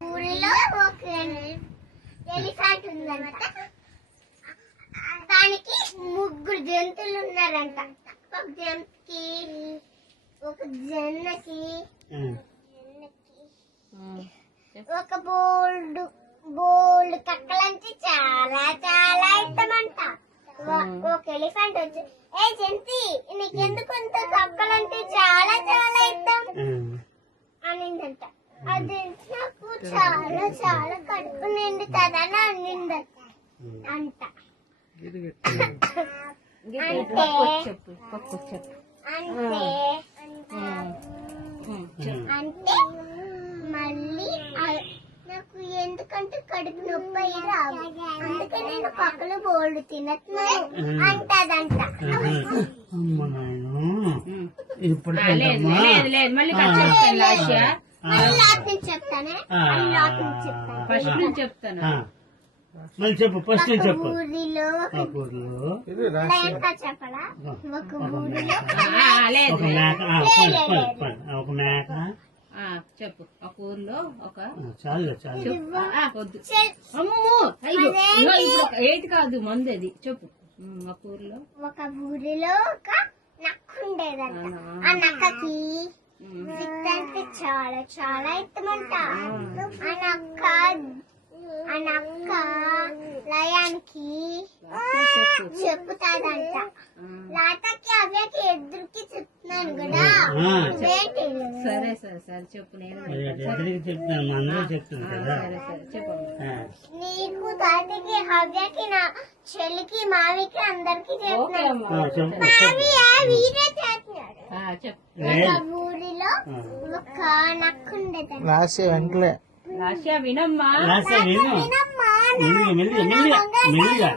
ఊరిలో ఒక ఎలిఫెంట్ ఉందంట. దానికి ముగ్గురు జంతువులు ఉన్నారంట. ఒక జంతుకి, ఒక జన్నకి, ఒక బోల్డ్ కక్కలంటే చాలా చాలా ఇష్టమంట. ఒక ఎలిఫెంట్ వచ్చి, ఏ జంతి నీకెందుకు ఇంత కక్కలంటే చాలా చాలా ఇష్టం అనిందంట. అది నాకు చాలా చాలా కడుపు నిండుతుందని అనిందంట అంట. అంటే మళ్ళీ నాకు ఎందుకంటే కడుపు నొప్పి అయ్యి రావు, అందుకే నేను పక్కలు బోల్డ్ తినట్లేదు అంటదంట. చెప్పు ఫస్ట్ చెప్పు. ఊరిలో చెప్పలా, ఒక ఊరిలో ఒక మేక చెప్పు. ఒక ఊర్లో ఒక చాలు చాలు ఏది కాదు మంది అది చెప్పు. ఒక ఊరిలో ఒక నక్క ఉండేదంట. ఆ నక్కకి అంటే చాలా చాలా ఇష్టమంట. ఆ నక్క లయానికి చెప్పుతాదంట. లాటకి అవ్వకి ఎదురుకి చెప్తున్నాను కదా. సరే సరే సరే చెప్పు. నేను నీకు తాతకి హవ్యకి నా చెల్లికి మావికి అందరికి చెప్తున్నాను. ఊరిలో ఒక నక్క ఉండేదండి. వినమ్మా మెల్లిగా